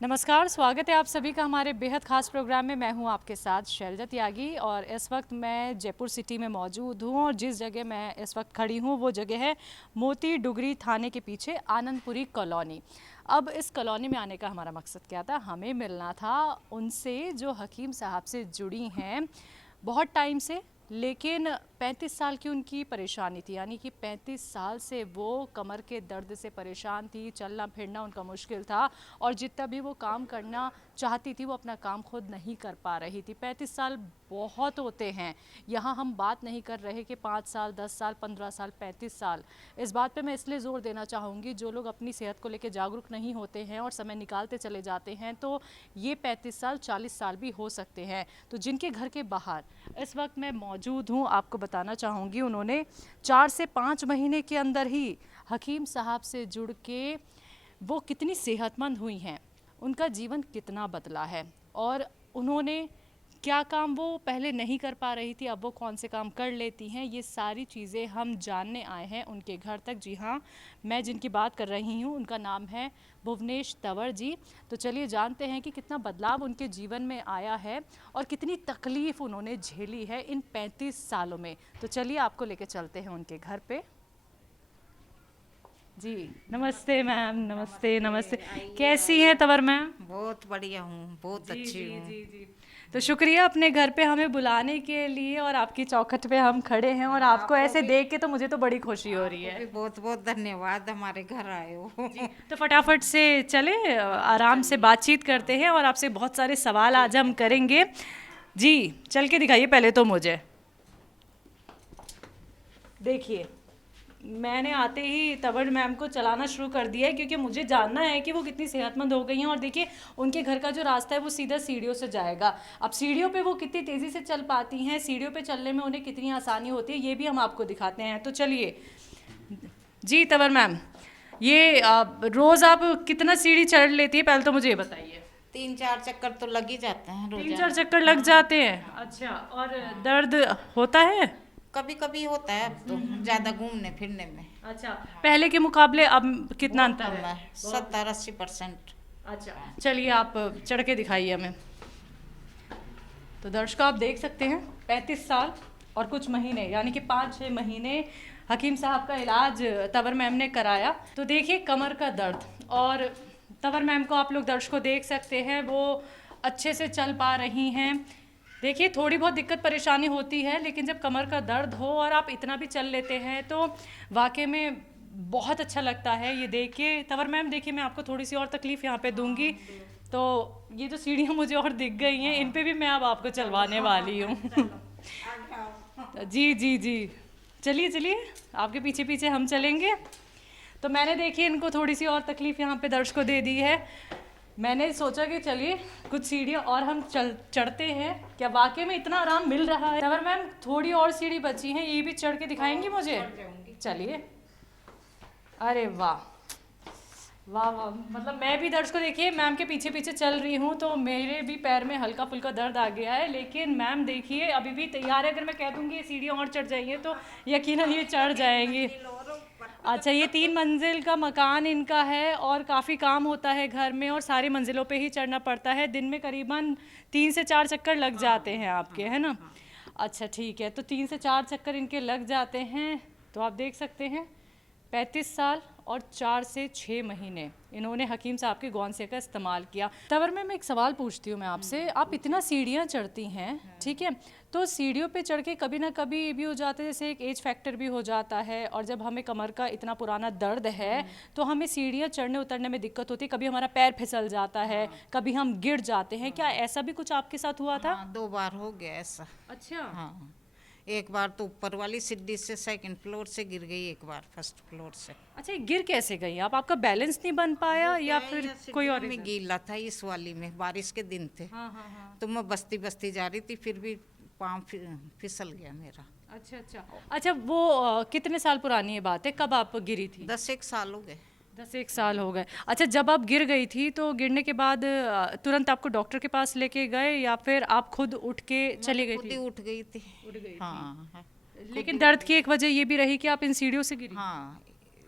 नमस्कार, स्वागत है आप सभी का हमारे बेहद ख़ास प्रोग्राम में। मैं हूं आपके साथ शैलजा त्यागी और इस वक्त मैं जयपुर सिटी में मौजूद हूं और जिस जगह मैं इस वक्त खड़ी हूं वो जगह है मोती डुगरी थाने के पीछे आनंदपुरी कॉलोनी। अब इस कॉलोनी में आने का हमारा मकसद क्या था? हमें मिलना था उनसे जो हकीम साहब से जुड़ी हैं बहुत टाइम से, लेकिन 35 साल की उनकी परेशानी थी, यानी कि 35 साल से वो कमर के दर्द से परेशान थी, चलना फिरना उनका मुश्किल था और जितना भी वो काम करना चाहती थी वो अपना काम खुद नहीं कर पा रही थी। 35 साल बहुत होते हैं। यहाँ हम बात नहीं कर रहे कि 5 साल, 10 साल, 15 साल, 35 साल। इस बात पे मैं इसलिए ज़ोर देना चाहूँगी, जो लोग अपनी सेहत को लेकर जागरूक नहीं होते हैं और समय निकालते चले जाते हैं तो ये 35 साल 40 साल भी हो सकते हैं। तो जिनके घर के बाहर इस वक्त मैं मौजूद हूँ, आपको बताना चाहूँगी उन्होंने 4 से 5 महीने के अंदर ही हकीम साहब से जुड़ के वो कितनी सेहतमंद हुई हैं, उनका जीवन कितना बदला है और उन्होंने क्या काम वो पहले नहीं कर पा रही थी अब वो कौन से काम कर लेती हैं, ये सारी चीज़ें हम जानने आए हैं उनके घर तक। जी हाँ, मैं जिनकी बात कर रही हूँ उनका नाम है भुवनेश तंवर जी। तो चलिए जानते हैं कि कितना बदलाव उनके जीवन में आया है और कितनी तकलीफ़ उन्होंने झेली है इन 35 सालों में। तो चलिए आपको लेके चलते हैं उनके घर पे। जी नमस्ते मैम। नमस्ते नमस्ते। कैसी हैं तंवर मैम? बहुत बढ़िया हूँ, बहुत जी अच्छी जी हूँ। जी जी। तो शुक्रिया अपने घर पे हमें बुलाने के लिए और आपकी चौखट पे हम खड़े हैं और आपको ऐसे देख के तो मुझे तो बड़ी खुशी हो रही आपको है। भी बहुत बहुत धन्यवाद, हमारे घर आए हो। जी, तो फटाफट से चले, आराम से बातचीत करते हैं और आपसे बहुत सारे सवाल आज हम करेंगे। जी, चल के दिखाइए पहले तो मुझे। देखिए, मैंने आते ही तंवर मैम को चलाना शुरू कर दिया है क्योंकि मुझे जानना है कि वो कितनी सेहतमंद हो गई हैं। और देखिए, उनके घर का जो रास्ता है वो सीधा सीढ़ियों से जाएगा। अब सीढ़ियों पे वो कितनी तेज़ी से चल पाती हैं, सीढ़ियों पे चलने में उन्हें कितनी आसानी होती है, ये भी हम आपको दिखाते हैं। तो चलिए। जी तंवर मैम, ये रोज़ आप कितना सीढ़ी चढ़ लेती है, पहले तो मुझे ये बताइए। 3-4 चक्कर तो लग ही जाते हैं 3-4 रोजाना। चक्कर लग जाते हैं? अच्छा। और दर्द होता है? कभी कभी होता है, अब तो ज्यादा घूमने फिरने में। अच्छा, पहले के मुकाबले अब कितना बहुत अंतर कम है? है, 70-80%। अच्छा, चलिए आप चढ़ के दिखाइए हमें। तो दर्शकों, आप देख सकते हैं 35 साल और कुछ महीने, यानी कि 5-6 महीने हकीम साहब का इलाज तंवर मैम ने कराया। तो देखिए कमर का दर्द, और तंवर मैम को आप लोग दर्शकों देख सकते हैं, वो अच्छे से चल पा रही हैं। देखिए, थोड़ी बहुत दिक्कत परेशानी होती है, लेकिन जब कमर का दर्द हो और आप इतना भी चल लेते हैं तो वाकई में बहुत अच्छा लगता है ये देख के। तंवर मैम देखिए, मैं आपको थोड़ी सी और तकलीफ़ यहाँ पे दूंगी। तो ये जो सीढ़ियाँ मुझे और दिख गई हैं, इन पे भी मैं अब आपको चलवाने वाली हूँ। जी जी जी, चलिए चलिए, आपके पीछे पीछे हम चलेंगे। तो मैंने देखिए इनको थोड़ी सी और तकलीफ़ यहाँ पे दर्शकों दे दी है। मैंने सोचा कि चलिए कुछ सीढ़ियाँ और हम चढ़ते हैं, क्या वाकई में इतना आराम मिल रहा है? तंवर मैम, थोड़ी और सीढ़ी बची हैं, ये भी चढ़ के दिखाएंगी मुझे? चलिए। अरे वाह वाह वाह, मतलब मैं भी दर्शकों देखिए मैम के पीछे पीछे चल रही हूँ तो मेरे भी पैर में हल्का फुल्का दर्द आ गया है, लेकिन मैम देखिए अभी भी तैयार है। अगर मैं कह दूँगी ये सीढ़ियाँ और चढ़ जाइए तो यकीनन ये चढ़ जाएंगी। अच्छा, ये 3 मंजिल का मकान इनका है और काफ़ी काम होता है घर में और सारी मंजिलों पे ही चढ़ना पड़ता है। दिन में करीबन 3 से 4 चक्कर लग जाते हैं आपके, है ना? अच्छा ठीक है, तो 3 से 4 चक्कर इनके लग जाते हैं। तो आप देख सकते हैं 35 साल और 4 से 6 महीने इन्होंने हकीम साहब के गौनसे का इस्तेमाल किया। तंवर में मैं एक सवाल पूछती हूँ मैं आपसे, आप इतना सीढ़ियाँ चढ़ती हैं, ठीक है, तो सीढ़ियों पे चढ़ के कभी ना कभी ये भी हो जाता है, जैसे एक एज फैक्टर भी हो जाता है, और जब हमें कमर का इतना पुराना दर्द है तो हमें सीढ़ियाँ चढ़ने उतरने में दिक्कत होती है, कभी हमारा पैर फिसल जाता है, कभी हम गिर जाते हैं। क्या ऐसा भी कुछ आपके साथ हुआ था? हाँ, 2 बार हो गया ऐसा। अच्छा। हाँ, एक बार तो ऊपर वाली सीढ़ी से 2nd फ्लोर से गिर गई, एक बार 1st फ्लोर से। अच्छा, ये गिर कैसे गई आप? आपका बैलेंस नहीं बन पाया या फिर कोई और में रीज़न? गीला था, इस वाली में बारिश के दिन थे। हाँ हाँ हाँ। तो मैं बस्ती बस्ती जा रही थी, फिर भी पाँव फिसल गया मेरा। अच्छा अच्छा अच्छा, वो कितने साल पुरानी ये बात है, कब आप गिरी थी? 10 एक साल हो गए। 10 साल हो गए। अच्छा, जब आप गिर गई थी तो गिरने के बाद तुरंत आपको डॉक्टर के पास लेके गए या फिर आप खुद उठ के चली गई खुद ही थी? उठ गई थी। उठ गई थी। हाँ हाँ, लेकिन दर्द की एक वजह ये भी रही कि आप इन सीढ़ियों से गिरी। हाँ,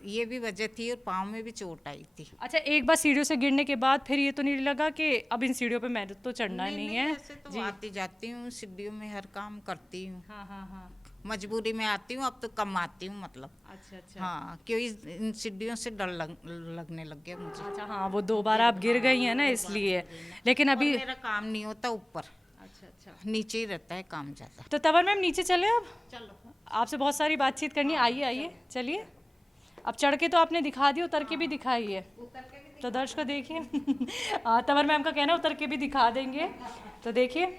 ये भी वजह थी और पाँव में भी चोट आई थी। अच्छा, एक बार सीढ़ियों से गिरने के बाद फिर ये तो नहीं लगा कि अब इन सीढ़ियों पे मैंने तो चढ़ना नहीं है? ऐसे तो आती जाती हूँ सीढ़ियों में, हर काम करती हूँ। हाँ हाँ हाँ। मजबूरी में आती हूँ, अब तो कम आती हूँ मतलब। अच्छा अच्छा। हाँ, क्योंकि इन सीढ़ियों से डर लगने लग गया मुझे। अच्छा हाँ, वो 2 बार आप गिर गई हैं ना इसलिए। लेकिन अभी और मेरा काम नहीं होता ऊपर, अच्छा अच्छा। नीचे ही रहता है काम ज़्यादा। तो तवर मैम नीचे चले अब, चलो। आपसे बहुत सारी बातचीत करनी है। आइए आइए चलिए। अब चढ़ के तो आपने दिखा दी, उतर के भी दिखाई है, तो दर्शक देखिए। तवर मैम का कहना है उतर के भी दिखा देंगे, तो देखिए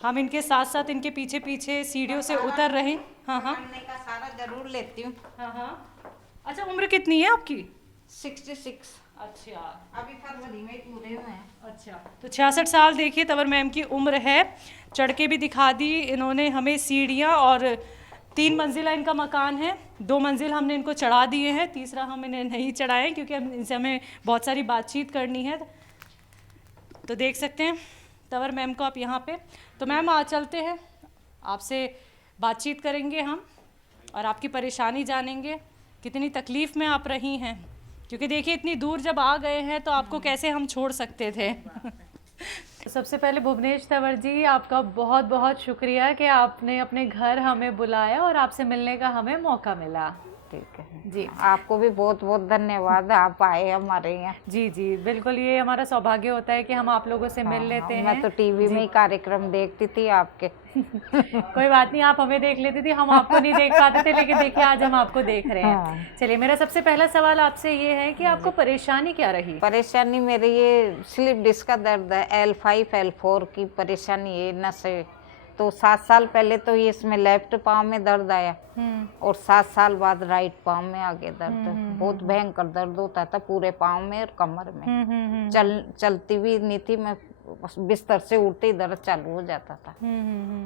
हम इनके साथ साथ इनके पीछे पीछे सीढ़ियों से उतर रहे। हाँ हाँ करने का सारा जरूर लेती हूँ। हाँ हाँ। अच्छा, उम्र कितनी है आपकी? 66। अच्छा अभी फरवरी में ही पूरे हुए हैं। अच्छा, तो 66 साल देखिए तवर मैम की उम्र है। चढ़ के भी दिखा दी इन्होंने हमें सीढ़ियाँ, और 3 मंजिला इनका मकान है। 2 मंजिल हमने इनको चढ़ा दिए हैं, तीसरा हम इन्हें नहीं चढ़ाए हैं क्योंकि इनसे हमें बहुत सारी बातचीत करनी है। तो देख सकते हैं तवर मैम को आप यहाँ पे। तो मैम आज चलते हैं, आपसे बातचीत करेंगे हम और आपकी परेशानी जानेंगे, कितनी तकलीफ़ में आप रही हैं, क्योंकि देखिए इतनी दूर जब आ गए हैं तो आपको कैसे हम छोड़ सकते थे। सबसे पहले भुवनेश तंवर जी, आपका बहुत बहुत शुक्रिया कि आपने अपने घर हमें बुलाया और आपसे मिलने का हमें मौका मिला। ठीक है जी, आपको भी बहुत बहुत धन्यवाद, आप आए हमारे यहाँ। जी जी बिल्कुल, ये हमारा सौभाग्य होता है कि हम आप लोगों से मिल लेते हैं। मैं तो टीवी में ही कार्यक्रम देखती थी आपके। कोई बात नहीं, आप हमें देख लेती थी, हम आपको नहीं देख पाते थे, लेकिन देखिए आज हम आपको देख रहे हैं। हाँ। चलिए, मेरा सबसे पहला सवाल आपसे ये है कि आपको परेशानी क्या रही? परेशानी मेरी ये स्लिप डिस्क का दर्द है, L5 L4 की परेशानी है, नसें। तो 7 साल पहले तो ये इसमें लेफ्ट पाँव में दर्द आया और 7 साल बाद राइट पाँव में आ गया दर्द। बहुत भयंकर दर्द होता था पूरे पाँव में और कमर में। चलती भी नहीं थी मैं, बिस्तर से उठते ही दर्द चालू हो जाता था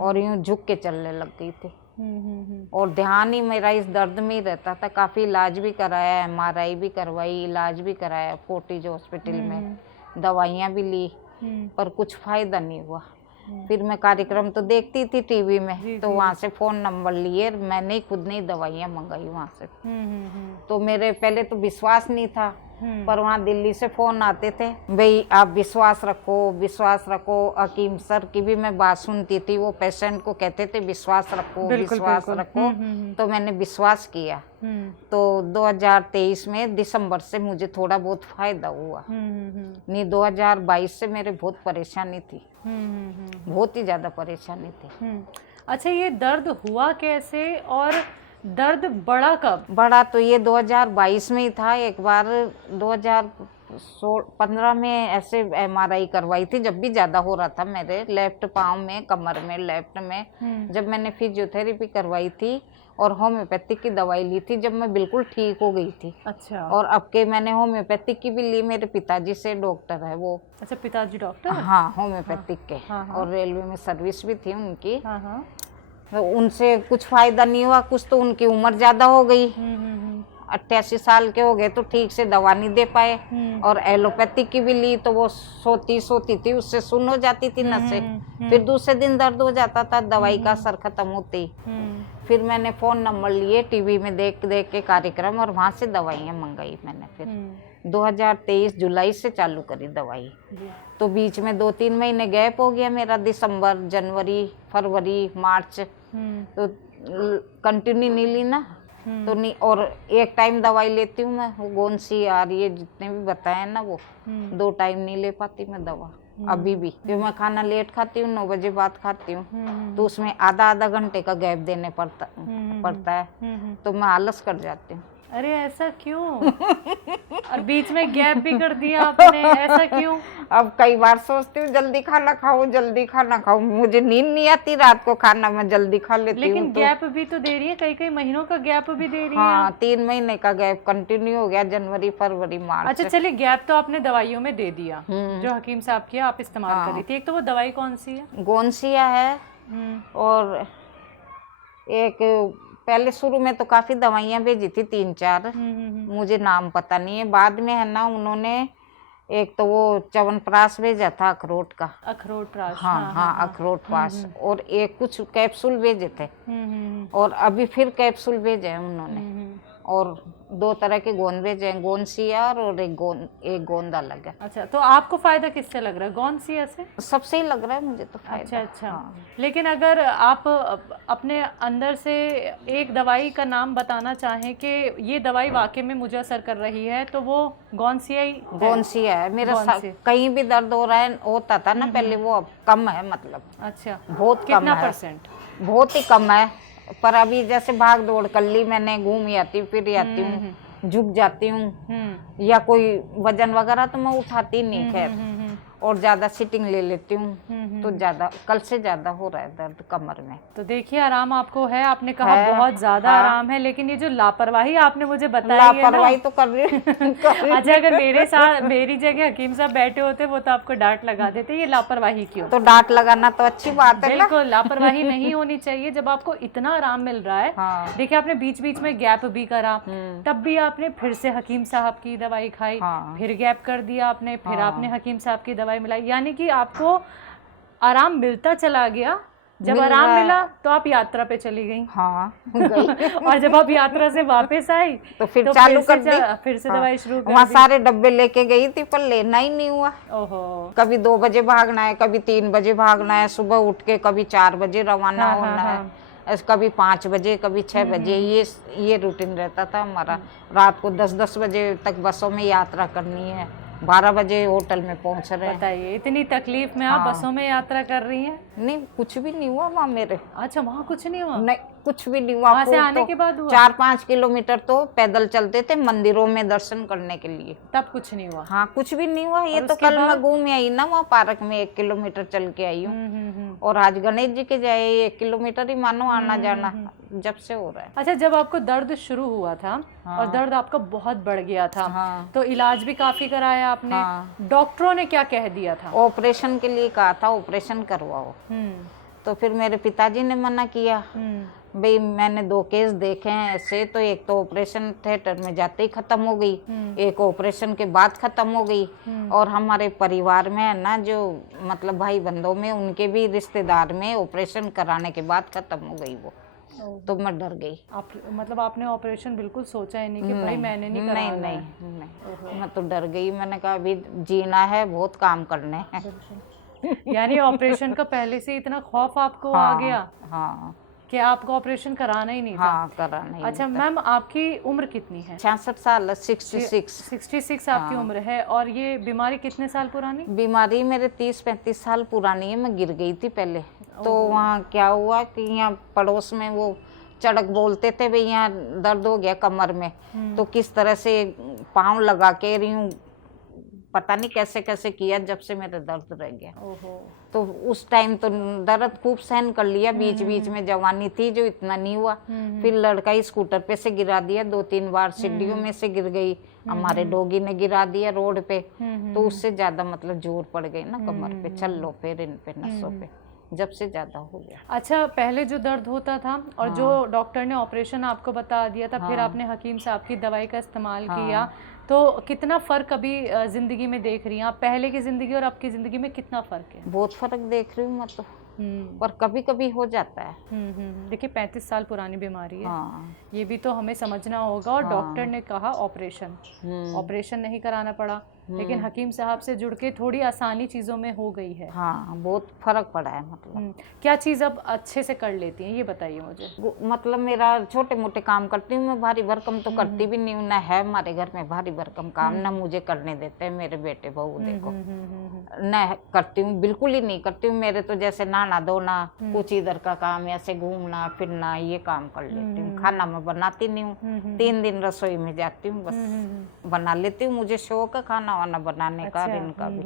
और यूं झुक के चलने लग गई थी। और ध्यान ही मेरा इस दर्द में ही रहता था। काफी इलाज भी कराया, MRI भी करवाई, इलाज भी कराया फोर्टिज हॉस्पिटल में, दवाइयाँ भी ली, पर कुछ फायदा नहीं हुआ। फिर मैं कार्यक्रम तो देखती थी टीवी में, तो वहाँ से फोन नंबर लिए मैंने खुद ने दवाइयाँ मंगाई वहाँ से। तो मेरे पहले तो विश्वास नहीं था, पर वहाँ दिल्ली से फोन आते थे, भाई आप विश्वास रखो विश्वास रखो। हकीम सर की भी मैं बात सुनती थी, वो पेशेंट को कहते थे विश्वास रखो विश्वास रखो। तो मैंने विश्वास किया। तो 2023 में दिसंबर से मुझे थोड़ा बहुत फायदा हुआ। नहीं 2022 से मेरे बहुत परेशानी थी, बहुत ही ज्यादा परेशानी थी। अच्छा, ये दर्द हुआ कैसे और दर्द बढ़ा कब? बढ़ा तो ये 2022 में ही था। एक बार 2015 में ऐसे MRI करवाई थी, जब भी ज्यादा हो रहा था मेरे लेफ्ट पाँव में, कमर में, लेफ्ट में। जब मैंने फिजियोथेरेपी करवाई थी और होम्योपैथिक की दवाई ली थी, जब मैं बिल्कुल ठीक हो गई थी। अच्छा। और अब के मैंने होम्योपैथिक की भी ली, मेरे पिताजी से डॉक्टर है वो। अच्छा, पिताजी डॉक्टर? हाँ, होम्योपैथिक के। हाँ, हाँ। और रेलवे में सर्विस भी थी उनकी। हाँ हाँ। तो उनसे कुछ फायदा नहीं हुआ। कुछ तो उनकी उम्र ज्यादा हो गई, 88 साल के हो गए, तो ठीक से दवा नहीं दे पाए। और एलोपैथिक की भी ली तो वो सोती थी, उससे सुन हो जाती थी नसें। फिर दूसरे दिन दर्द हो जाता था, दवाई का असर खत्म होते ही। फिर मैंने फोन नंबर लिए टीवी में देख देख के कार्यक्रम, और वहां से दवाइयाँ मंगाई मैंने। फिर 2023 जुलाई से चालू करी दवाई। तो बीच में 2-3 महीने गैप हो गया मेरा, दिसंबर, जनवरी, फरवरी, मार्च। तो कंटिन्यू नहीं ली ना, तो नहीं। और एक टाइम दवाई लेती हूँ मैं, वो गोनसी आ रही है, जितने भी बताए ना वो 2 टाइम नहीं ले पाती मैं दवा अभी भी। क्योंकि मैं खाना लेट खाती हूँ, 9 बजे बाद खाती हूँ, तो उसमें आधा घंटे का गैप देने पड़ता है, तो मैं आलस कर जाती हूँ। अरे ऐसा क्यों? और बीच में गैप भी कर दिया आपने, ऐसा क्यों? अब कई बार सोचती हूँ जल्दी खाना खाऊं, जल्दी खाना खाऊं, मुझे नींद नहीं आती रात को, खाना मैं जल्दी खा लेती हूँ। लेकिन गैप भी तो दे रही है, कई महीनों का गैप भी दे रही है। हाँ, 3 महीने का गैप कंटिन्यू हो गया, जनवरी, फरवरी, मार्च। अच्छा चलिए, गैप तो आपने दवाइयों में दे दिया, जो हकीम साहब की आप इस्तेमाल कर रही थी। एक तो वो दवाई कौन सी है? गोनसिया है, और एक पहले शुरू में तो काफी दवाइयाँ भेजी थी, 3-4, मुझे नाम पता नहीं है। बाद में है ना, उन्होंने एक तो वो च्यवनप्राश भेजा था, अखरोट का। अखरोट प्राश? हाँ, अखरोट प्राश। और एक कुछ कैप्सूल भेजे थे, और अभी फिर कैप्सूल भेजे हैं उन्होंने। और 2 तरह के गोंदवेज हैं, गोंदसिया और एक गोंद अलग है। अच्छा, तो आपको फायदा किससे लग रहा है, गोंदसिया से? सबसे ही लग रहा है मुझे तो फायदा। अच्छा अच्छा। हाँ। लेकिन अगर आप अपने अंदर से एक दवाई का नाम बताना चाहें कि ये दवाई वाकई में मुझे असर कर रही है, तो वो गोंदसिया ही है? गोंदसिया है मेरा। गोंदसिया। कहीं भी दर्द हो रहा है, होता था ना पहले, वो अब कम है, मतलब अच्छा, बहुत कम कितना है। परसेंट? बहुत ही कम है। पर अभी जैसे भाग दौड़ कर ली मैंने, घूम आती हूँ, फिर आती हूँ, झुक जाती हूँ, या कोई वजन वगैरह तो मैं उठाती नहीं खैर, और ज्यादा सिटिंग ले लेती हूँ, तो ज्यादा कल से ज्यादा हो रहा है दर्द कमर में। तो देखिए आराम आपको है, आपने कहा है, बहुत ज्यादा हाँ। आराम है, लेकिन ये जो लापरवाही आपने मुझे बताई है ना, लापरवाही तो कर रही हूँ। अच्छा, अगर मेरी जगह हकीम साहब बैठे होते वो तो आपको डांट लगा देते, ये लापरवाही क्यों? तो डांट लगाना तो अच्छी बात है ना। बिल्कुल, लापरवाही नहीं होनी चाहिए जब आपको इतना आराम मिल रहा है। हाँ। देखिए आपने बीच बीच में गैप भी करा, तब भी आपने फिर से हकीम साहब की दवाई खाई, हाँ। फिर गैप कर दिया आपने, फिर हाँ। आपने हकीम साहब की दवाई मिलाई, यानी कि आपको आराम मिलता चला गया। जब मिल आराम रहा है। मिला तो आप यात्रा पे चली गई। हाँ गई। और जब आप यात्रा से वापस आई तो फिर चालू कर दी, फिर से हाँ। दवाई शुरू कर वहाँ दी। सारे डब्बे लेके गई थी पर लेना ही नहीं हुआ। ओहो। कभी 2 बजे भागना है, कभी 3 बजे भागना है, सुबह उठ के कभी 4 बजे रवाना हाँ, होना हाँ, है, कभी 5 बजे, कभी 6 बजे, ये रूटीन रहता था हमारा। रात को 10-10 बजे तक बसों में यात्रा करनी है, 12 बजे होटल में पहुंच रहे हैं। बताइए, इतनी तकलीफ में आप हाँ। बसों में यात्रा कर रही हैं? नहीं, कुछ भी नहीं हुआ वहाँ मेरे। अच्छा, वहाँ कुछ नहीं हुआ? नहीं, कुछ भी नहीं हुआ। वहाँ से आने के बाद हुआ? 4-5 किलोमीटर तो पैदल चलते थे मंदिरों में दर्शन करने के लिए, तब कुछ नहीं हुआ? हाँ कुछ भी नहीं हुआ। ये और तो उसके कल बाद? मैं घूम आई ना, वहाँ पार्क में 1 किलोमीटर चल के आई हूँ, और आज गणेश जी के जाए 1 किलोमीटर ही मानो आना जाना जब से हो रहा है। अच्छा, जब आपको दर्द शुरू हुआ था और दर्द आपका बहुत बढ़ गया था, हाँ। तो इलाज भी काफी कराया आपने, हाँ। डॉक्टरों ने क्या कह दिया था? ऑपरेशन के लिए कहा था, ऑपरेशन करवाओ। तो फिर मेरे पिताजी ने मना किया। भाई मैंने 2 केस देखे हैं ऐसे, तो एक तो ऑपरेशन थिएटर में जाते ही खत्म हो गई, एक ऑपरेशन के बाद खत्म हो गई, और हमारे परिवार में है ना, जो मतलब भाई बंधुओं में, उनके भी रिश्तेदार में ऑपरेशन कराने के बाद खत्म हो गई वो। तो मैं डर गई। आप मतलब आपने ऑपरेशन बिल्कुल सोचा ही नहीं कि भाई मैंने नहीं कराना नहीं, है? नहीं। मैं तो डर गई। मैंने कहा अभी जीना है, बहुत काम करने हैं। यानी ऑपरेशन का पहले से इतना खौफ आपको आ गया हाँ, कि आपको ऑपरेशन कराना ही नहीं था? हाँ करा नहीं। अच्छा मैम, आपकी उम्र कितनी है? 66 साल, 66। 66 आपकी उम्र है, और ये बीमारी कितने साल पुरानी? बीमारी मेरे 30-35 साल पुरानी है। मैं गिर गई थी पहले, तो वहाँ क्या हुआ कि यहाँ पड़ोस में वो चड़क बोलते थे, भाई यहाँ दर्द हो गया कमर में, तो किस तरह से पाँव लगा के रही हूँ, पता नहीं कैसे कैसे किया, जब से मेरा दर्द रह गया। ओहो। तो उस टाइम तो दर्द खूब सहन कर लिया, बीच बीच में जवानी थी जो इतना नहीं हुआ। फिर लड़का ही स्कूटर पे से गिरा दिया 2-3 बार, सीढ़ियों में से गिर गई, हमारे डॉगी ने गिरा दिया रोड पे, तो उससे ज्यादा मतलब जोर पड़ गई ना कमर पे, छल लो फिर इन पे नसों पे, जब से ज्यादा हो गया। अच्छा, पहले जो दर्द होता था और जो डॉक्टर ने ऑपरेशन आपको बता दिया था, फिर आपने हकीम साहब की दवाई का इस्तेमाल किया, तो कितना फर्क अभी जिंदगी में देख रही हैं आप? पहले की जिंदगी और अब की जिंदगी में कितना फर्क है? बहुत फर्क देख रही हूँ मैं तो, पर कभी कभी हो जाता है। देखिए 35 साल पुरानी बीमारी है। हाँ। ये भी तो हमें समझना होगा, और डॉक्टर ने कहा ऑपरेशन, ऑपरेशन नहीं कराना पड़ा, लेकिन हकीम साहब से जुड़ के थोड़ी आसानी चीज़ों में हो गई है। हाँ, बहुत फर्क पड़ा है। मतलब क्या चीज़ अब अच्छे से कर लेती हैं, ये बताइए मुझे। मतलब मेरा छोटे मोटे काम करती हूँ मैं, भारी भरकम तो करती भी नहीं हूँ, ना है हमारे घर में भारी भरकम काम, ना मुझे करने देते हैं मेरे बेटे बहू। देखो न करती हूँ, बिल्कुल ही नहीं करती हूँ। मेरे तो जैसे नहाना धोना, कुछ इधर का काम, ऐसे घूमना फिरना, ये काम कर लेती हूँ। खाना मैं बनाती नहीं हूँ, 3 दिन रसोई में जाती हूँ, बस बना लेती हूँ। मुझे शौक है खाना वाना बनाने का, इनका भी,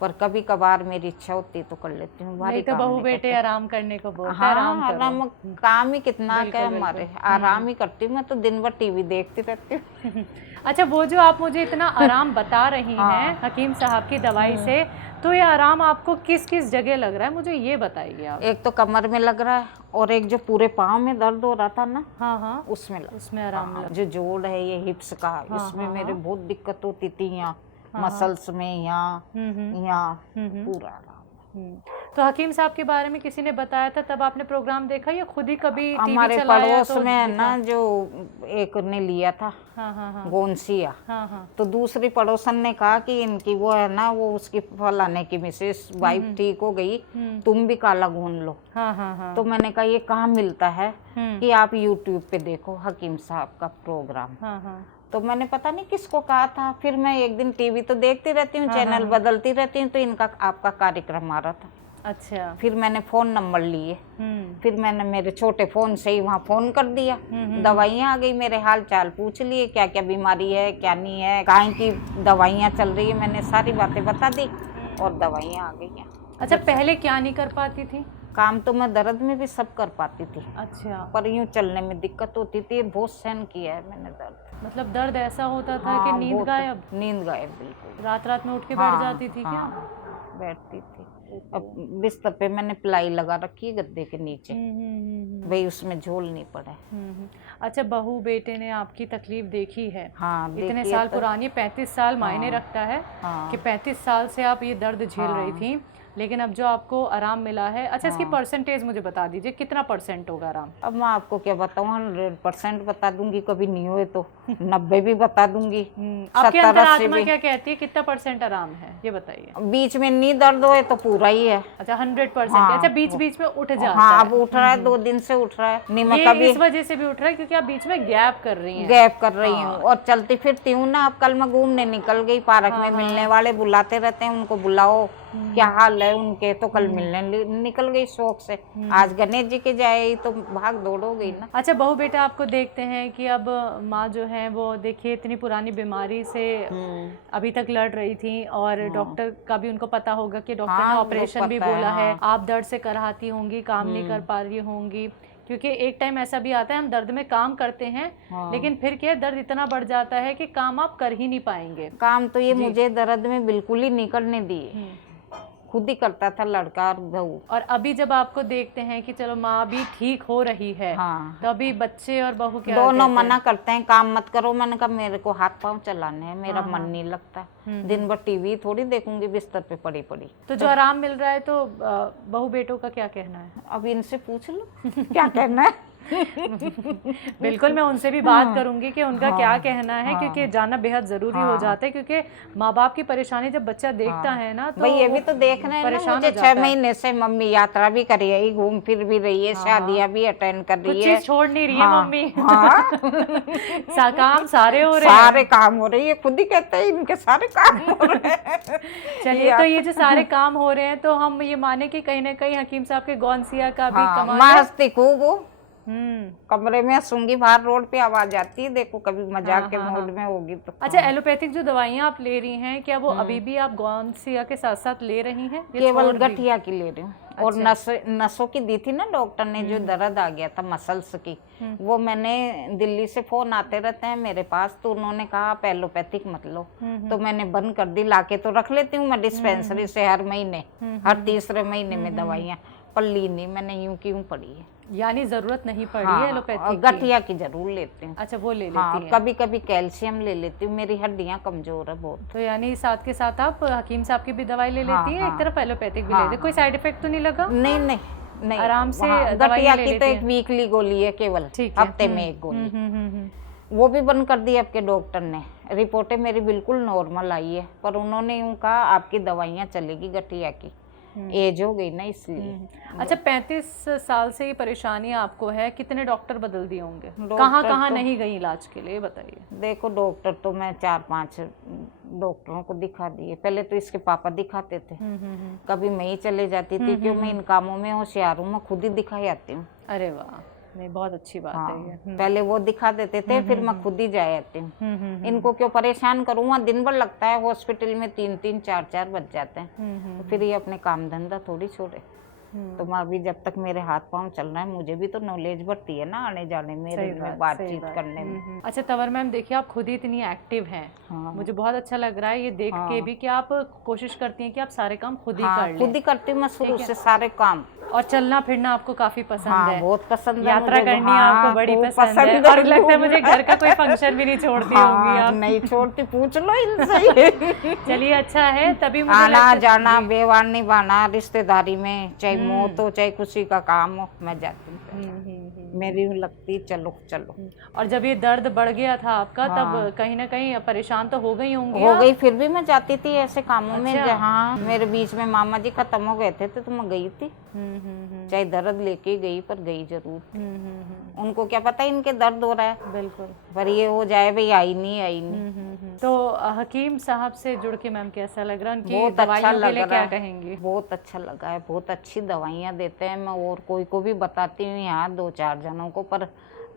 पर कभी कभार मेरी इच्छा होती है तो कर लेती हूँ। भारी तो बहू बेटे आराम करने को बोलते हैं। हाँ, आराम काम ही कितना क्या हमारे, आराम ही करती हूँ मैं तो, दिन भर टीवी देखती रहती हूँ। अच्छा, वो जो आप मुझे इतना आराम बता रही हैं हकीम साहब की दवाई से, तो ये आराम आपको किस किस जगह लग रहा है, मुझे ये बताइए आप। एक तो कमर में लग रहा है, और एक जो पूरे पाँव में दर्द हो रहा था ना, हाँ, उसमें आराम लग। जो जोड़ है ये हिप्स का, इसमें मेरे बहुत दिक्कत होती थी, यहाँ मसल्स में, यहाँ पूरा आराम। तो हकीम साहब के बारे में किसी ने बताया था तब आपने प्रोग्राम देखा या खुद ही कभी टीवी हमारे चलाया पड़ोस तो में है देखा? ना जो एक ने लिया था, हाँ हाँ हाँ गोंसिया, हाँ हाँ तो दूसरी पड़ोसन ने कहा कि इनकी वो है ना, वो उसकी फलाने की मिसेस वाइफ ठीक हो गई, तुम भी काला गूंद लो। हाँ हाँ हाँ तो मैंने कहा ये कहाँ मिलता है कि आप यूट्यूब पे देखो हकीम साहब का प्रोग्राम। हाँ हाँ तो मैंने पता नहीं किसको कहा था, फिर मैं एक दिन टीवी तो देखती रहती हूँ, चैनल बदलती रहती हूँ, तो इनका आपका कार्यक्रम आ रहा था। अच्छा फिर मैंने फोन नंबर लिए, फिर मैंने मेरे छोटे फोन से ही वहाँ फोन कर दिया, दवाइयाँ आ गई, मेरे हाल चाल पूछ लिए, क्या क्या बीमारी है क्या नहीं है, कहाँ की दवाइयाँ चल रही है, मैंने सारी बातें बता दी और दवाइयाँ आ गई। अच्छा, पहले क्या नहीं कर पाती थी? काम तो मैं दर्द में भी सब कर पाती थी, अच्छा, पर यूँ चलने में दिक्कत होती थी, बहुत सहन किया है मैंने दर्द। मतलब दर्द ऐसा होता था हाँ, कि नींद बहुत। गायब? नींद गायब बिल्कुल। रात रात में उठ के हाँ, बैठ जाती थी क्या? बैठती थी। अब बिस्तर पे मैंने प्लाई लगा रखी है गद्दे के नीचे, भाई उसमें झोल नहीं पड़ा। अच्छा, बहू बेटे ने आपकी तकलीफ देखी है? हाँ, इतने देखिए साल तो- पुरानी, 35 साल मायने हाँ, रखता है हाँ, कि 35 साल से आप ये दर्द झेल रही थी, लेकिन अब जो आपको आराम मिला है, अच्छा इसकी परसेंटेज मुझे बता दीजिए, कितना % होगा आराम? अब मैं आपको क्या बताऊँ, 100% बता दूंगी, कभी नहीं हुए तो 90 भी बता दूंगी। आपकी 70-80 अंतरात्मा भी। क्या कहती है, कितना % आराम है ये बताइए? बीच में नहीं दर्द होए तो पूरा ही है। अच्छा, 100%। हाँ, अच्छा, बीच बीच में उठ जाता हाँ, है? अब उठ रहा है, 2 दिन से उठ रहा है। नहीं मैं ये कभी इस वजह से भी उठ रहा है क्योंकि आप बीच में गैप कर रही हैं। गैप कर रही हूँ और चलती फिरती हूँ ना। अब कल मैं घूमने निकल गई, पार्क में मिलने वाले बुलाते रहते हैं, उनको बुलाओ क्या हाल है उनके, तो कल मिलने निकल गई शौक से। आज गणेश जी के जाए तो भाग दौड़ हो गई ना। अच्छा, बहू बेटा आपको देखते हैं कि अब माँ जो है वो देखिए इतनी पुरानी बीमारी से अभी तक लड़ रही थी और डॉक्टर का भी उनको पता होगा कि डॉक्टर ने हाँ, ऑपरेशन भी पता है, बोला है, हाँ। आप दर्द से कराती होंगी, काम नहीं कर पा रही होंगी, क्योंकि एक टाइम ऐसा भी आता है हम दर्द में काम करते हैं लेकिन फिर क्या दर्द इतना बढ़ जाता है कि काम आप कर ही नहीं पाएंगे। काम तो ये मुझे दर्द में बिल्कुल ही नहीं करने दिए, खुद ही करता था लड़का और बहू। और अभी जब आपको देखते हैं कि चलो माँ भी ठीक हो रही है, हाँ, तो अभी बच्चे और बहू क्या दोनों कहते मना करते हैं काम मत करो। मैंने कहा मेरे को हाथ पांव चलाने हैं, मेरा मन नहीं लगता, दिन भर टीवी थोड़ी देखूंगी बिस्तर पे पड़ी पड़ी। तो जो आराम मिल रहा है, तो बहू बेटों का क्या कहना है? अब इनसे पूछ लो क्या कहना है। बिल्कुल, मैं उनसे भी बात करूंगी कि उनका क्या कहना है, क्योंकि जानना बेहद जरूरी हो जाता है, क्योंकि माँ बाप की परेशानी जब बच्चा देखता है ना तो भाई ये भी तो देख रहे हैं ना, मुझे 6 महीने से मम्मी यात्रा भी कर रही, घूम फिर भी रही है, शादियां भी अटेंड कर रही है, कुछ छोड़ नहीं रही है मम्मी। काम सारे हो रहे हैं, सारे काम हो रही है, खुद ही कहते हैं इनके सारे काम हो रहे हैं। चलिए, तो ये जो सारे काम हो रहे हैं तो हम ये माने कि कहीं ना कहीं हकीम साहब के गौनसिया का भी कमाल मैं है। हंसती खूब वो कमरे में हंसूंगी, बाहर रोड पे आवाज आती है, देखो कभी मजाक के मूड में होगी तो। अच्छा, एलोपैथिक जो दवाइयाँ आप ले रही हैं, क्या वो अभी भी आप गौनसिया के साथ साथ ले रही हैं? केवल गठिया की ले रही हूँ। और नसों की दी थी ना डॉक्टर ने, जो दर्द आ गया था मसल्स की, वो मैंने दिल्ली से फोन आते रहते हैं मेरे पास, तो उन्होंने कहा आप एलोपैथिक मत लो, तो मैंने बंद कर दी। लाके तो रख लेती हूँ मैं डिस्पेंसरी से हर महीने, हर तीसरे महीने में दवाइयाँ, पर ली नहीं मैंने, यूं की यूं पड़ी है। यानी जरूरत नहीं पड़ी है एलोपैथिक गठिया की जरूर लेती हूँ। अच्छा, वो ले लेती हाँ, हैं। कभी कभी कैल्शियम ले लेती हूँ, मेरी हड्डियाँ कमजोर है बहुत। तो यानी साथ के साथ आप हकीम साहब की भी दवाई ले लेती हैं, एक तरफ एलोपैथिक भी ले लेती हैं। कोई साइड इफेक्ट तो नहीं लगा? नहीं नहीं नहीं, आराम से गठिया की तो एक वीकली गोली है केवल, हफ्ते में एक गोली, वो भी बंद कर दी आपके डॉक्टर ने। रिपोर्टें मेरी बिल्कुल नॉर्मल आई है, पर उन्होंने यूँ कहा आपकी दवाइयाँ चलेगी गठिया की, एज हो गई ना इसलिए। अच्छा, 35 साल से ये परेशानी आपको है, कितने डॉक्टर बदल दिए होंगे? कहाँ कहाँ नहीं गई इलाज के लिए, बताइए? देखो डॉक्टर तो मैं 4-5 डॉक्टरों को दिखा दिए। पहले तो इसके पापा दिखाते थे, कभी मैं ही चले जाती थी, क्यों मैं इन कामों में होशियार हूँ, मैं खुद ही दिखाई आती हूँ। अरे वाह, नहीं बहुत अच्छी बात है ये। पहले वो दिखा देते थे, फिर मैं खुद ही जा आती हूँ। इनको क्यों परेशान करूँ, वहाँ दिन भर लगता है हॉस्पिटल में, 3-3 4-4 बज जाते हैं, तो फिर ये अपने काम धंधा थोड़ी छोड़े। तो मैं अभी जब तक मेरे हाथ पांव चल रहा है, मुझे भी तो नॉलेज बढ़ती है ना आने जाने में, में बातचीत करने में। अच्छा तंवर मैम, देखिए आप खुद ही इतनी एक्टिव हैं, मुझे बहुत अच्छा लग रहा है ये देख के भी कि आप कोशिश करती हैं कि आप सारे काम खुद ही कर लें। खुद ही करती हूँ मैं शुरू से सारे काम। और चलना फिरना आपको काफी पसंद हाँ, है? बहुत पसंद है यात्रा मुझे। करनी हाँ, आपको बड़ी खूब पसंद है। पसंद और लगता है मुझे घूमना। घर का कोई फंक्शन भी नहीं छोड़ती होंगी हाँ, आप। नहीं छोड़ती, पूछ लो इनसे। चलिए अच्छा है, तभी मुझे आना लगता- जाना, जी। व्यवहार निभाना रिश्तेदारी में, चाहे मौत हो चाहे खुशी का काम हो, मैं जाती हूँ। मेरी लगती चलो चलो। और जब ये दर्द बढ़ गया था आपका, हाँ। तब कहीं ना कहीं परेशान तो हो गई होंगी हो आप? गई, फिर भी मैं जाती थी ऐसे कामों में अच्छा। जहाँ मेरे बीच में मामा जी खत्म हो गए थे तो मैं गई थी। चाहे दर्द लेके गई, पर गई जरूर। उनको क्या पता इनके दर्द हो रहा है, बिल्कुल। पर ये हो जाए भाई आई नहीं। तो हकीम साहब से जुड़ के मैम कैसा लग रहा है? उनकी बहुत अच्छा दवाइयों के लग लिए रहा क्या है, कहेंगी? बहुत अच्छा लगा है, बहुत अच्छी दवाइयाँ देते हैं। मैं और कोई को भी बताती हूँ यहाँ 2-4 जनों को, पर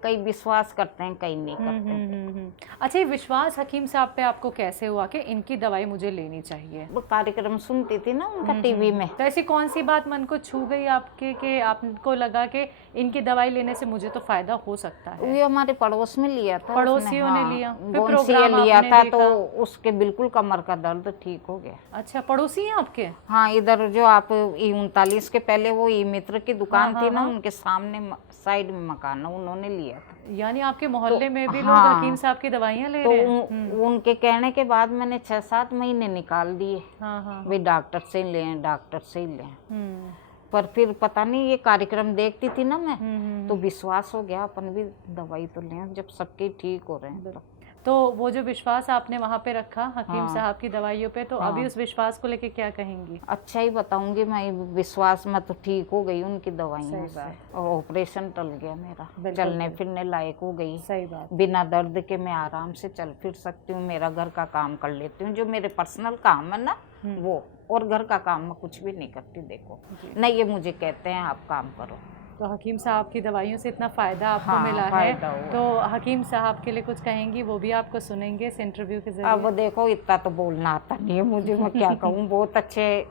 कई विश्वास करते हैं, कई नहीं करते। अच्छा, ये विश्वास हकीम साहब पे आपको कैसे हुआ कि इनकी दवाई मुझे लेनी चाहिए? वो कार्यक्रम सुनती थी ना उनका टीवी में। तो ऐसी कौन सी बात मन को छू गई आपके कि आपको लगा कि इनकी दवाई लेने से मुझे तो फायदा हो सकता है? ये हमारे पड़ोस में लिया था, पड़ोसियों ने हाँ, लिया? फिर गोंसी प्रोग्राम लिया आपने था देखा? तो उसके बिल्कुल कमर का दर्द ठीक हो गया। अच्छा, पड़ोसी हैं आपके? हाँ, इधर जो आप E39 के पहले वो ई मित्र की दुकान हाँ, थी ना, हाँ। उनके सामने साइड में मकान है, उन्होंने लिया था। यानी आपके मोहल्ले में भी लोग हाँ। हकीम साहब की दवाइयाँ ले तो रहे हैं? उनके कहने के बाद मैंने 6-7 महीने निकाल दिए, हाँ। वे डॉक्टर से ही लें, डॉक्टर से ही लें। हम्म। पर फिर पता नहीं, ये कार्यक्रम देखती थी ना मैं, तो विश्वास हो गया अपन भी दवाई तो लें जब सबके ठीक हो रहे हैं। तो वो जो विश्वास आपने वहाँ पे रखा हकीम हाँ। साहब की दवाइयों पे, तो हाँ। अभी उस विश्वास को लेके क्या कहेंगी? अच्छा ही बताऊंगी मैं, विश्वास में तो ठीक हो गई उनकी दवाइयों सही से, बात। और ऑपरेशन टल गया मेरा, बिल्कुल, चलने फिरने लायक हो गई। सही बात। बिना दर्द के मैं आराम से चल फिर सकती हूँ, मेरा घर का काम कर लेती हूँ, जो मेरे पर्सनल काम है ना वो, और घर का काम मैं कुछ भी नहीं करती। देखो नहीं, ये मुझे कहते हैं आप काम करो। तो हकीम साहब की दवाइयों से इतना फ़ायदा आपको हाँ, मिला है, फायदा हुआ। तो हकीम साहब के लिए कुछ कहेंगी? वो भी आपको सुनेंगे इस इंटरव्यू के जरिए। अब देखो, इतना तो बोलना आता नहीं है मुझे, मैं क्या कहूँ। बहुत अच्छे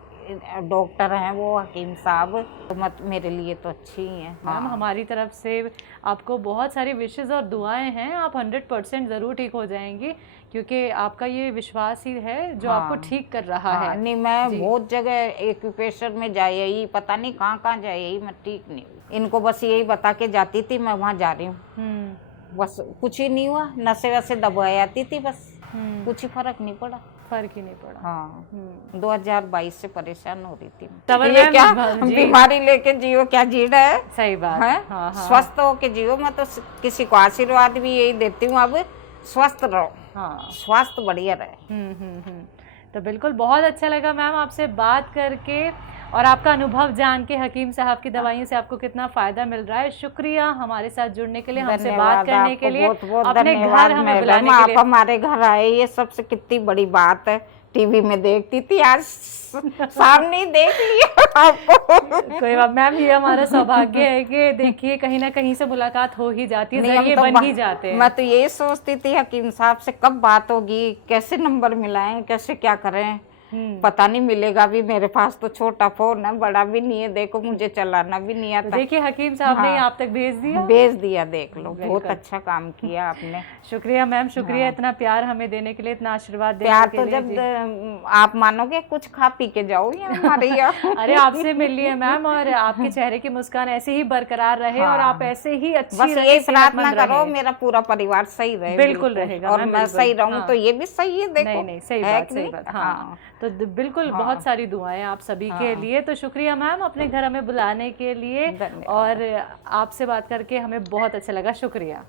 डॉक्टर हैं वो हकीम साहब, तो मत मेरे लिए तो अच्छी ही हैं। मैम, हमारी तरफ से आपको बहुत सारी विशेष और दुआएं हैं। आप 100% ज़रूर ठीक हो जाएंगी, क्योंकि आपका ये विश्वास ही है जो आपको ठीक कर रहा है। नहीं, मैं बहुत जगह एक्यूपेशर में जाए ही, पता नहीं कहाँ कहाँ जाए ही, मैं ठीक नहीं हुई। इनको बस यही बता के जाती थी मैं वहाँ जा रही हूँ, बस कुछ ही नहीं हुआ। नशे वसे दबाई आती थी, बस कुछ ही फर्क नहीं पड़ा। फर्क ही नहीं पड़ा। हाँ, 2022 से परेशान हो रही थी। तवर ये मैम, क्या जी। बीमारी लेके जियो, क्या जीना है? सही बात है? हाँ। स्वस्थ हो के जियो। मैं तो किसी को आशीर्वाद भी यही देती हूँ, अब स्वस्थ रहो, हाँ। स्वास्थ्य बढ़िया रहे। तो बिल्कुल बहुत अच्छा लगा मैम आपसे बात करके, और आपका अनुभव जान के हकीम साहब की दवाइयों से आपको कितना फायदा मिल रहा है। शुक्रिया हमारे साथ जुड़ने के लिए, हमसे बात करने के लिए, बहुत बहुत अपने धन्यवाद घर हमें मैडम, बुलाने के आप लिए। हमारे घर आए, ये सबसे कितनी बड़ी बात है। टीवी में देखती थी, आज सामने ही देख लिया आपको। कोई बात मैम, ये हमारा सौभाग्य है कि देखिए कहीं ना कहीं से मुलाकात हो ही जाती है, नहीं, हम जरिए तो बन ही जाते हैं। मैं तो यही सोचती थी हकीम साहब से कब बात होगी, कैसे नंबर मिलाएं, कैसे क्या करें। पता नहीं मिलेगा भी। मेरे पास तो छोटा फोन है, बड़ा भी नहीं है, देखो मुझे चलाना भी नहीं आता। तो देखिए हकीम साहब ने आप तक भेज दिया। भेज दिया, देख लो, बहुत अच्छा काम किया आपने। शुक्रिया मैम, शुक्रिया इतना प्यार हमें देने के लिए, इतना आशीर्वाद देने प्यार के तो लिए। जब आप मानोगे कुछ खा पी के जाओ यहाँ हमारे यहाँ। अरे आपसे मिल लिए मैम, और आपके चेहरे की मुस्कान ऐसे ही बरकरार रहे, और आप ऐसे ही अच्छी बस रहे, यही प्रार्थना सेहतमंद करो रहे। मेरा पूरा परिवार सही रहे। बिल्कुल रहेगा और मैम, मैं बिल्कुल। सही रहूँ हाँ। तो ये भी सही है। देखो नहीं सही है बात, कि सही नहीं? बात। हाँ, तो बिल्कुल बहुत सारी दुआएं आप सभी के लिए। तो शुक्रिया मैम अपने घर हमें बुलाने के लिए, और आपसे बात करके हमें बहुत अच्छा लगा। शुक्रिया।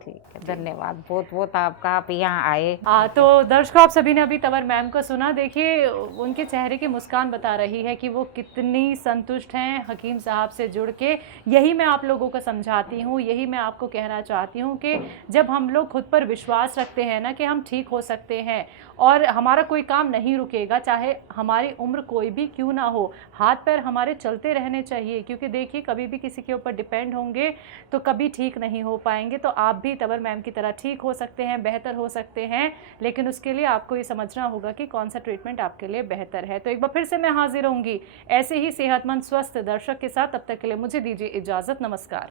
ठीक है, धन्यवाद बहुत बहुत आपका, आप यहाँ आए। तो दर्शकों, आप सभी ने अभी तंवर मैम को सुना। देखिए उनके चेहरे की मुस्कान बता रही है कि वो कितनी संतुष्ट हैं हकीम साहब से जुड़ के। यही मैं आप लोगों को समझाती हूँ, यही मैं आपको कहना चाहती हूँ कि जब हम लोग खुद पर विश्वास रखते हैं ना कि हम ठीक हो सकते हैं और हमारा कोई काम नहीं रुकेगा, चाहे हमारी उम्र कोई भी क्यों ना हो, हाथ पैर हमारे चलते रहने चाहिए। क्योंकि देखिए कभी भी किसी के ऊपर डिपेंड होंगे तो कभी ठीक नहीं हो पाएंगे। तो आप भी तंवर मैम की तरह ठीक हो सकते हैं, बेहतर हो सकते हैं, लेकिन उसके लिए आपको ये समझना होगा कि कौन सा ट्रीटमेंट आपके लिए बेहतर है। तो एक बार फिर से मैं हाजिर होंगी ऐसे ही सेहतमंद स्वस्थ दर्शक के साथ। तब तक के लिए मुझे दीजिए इजाज़त। नमस्कार।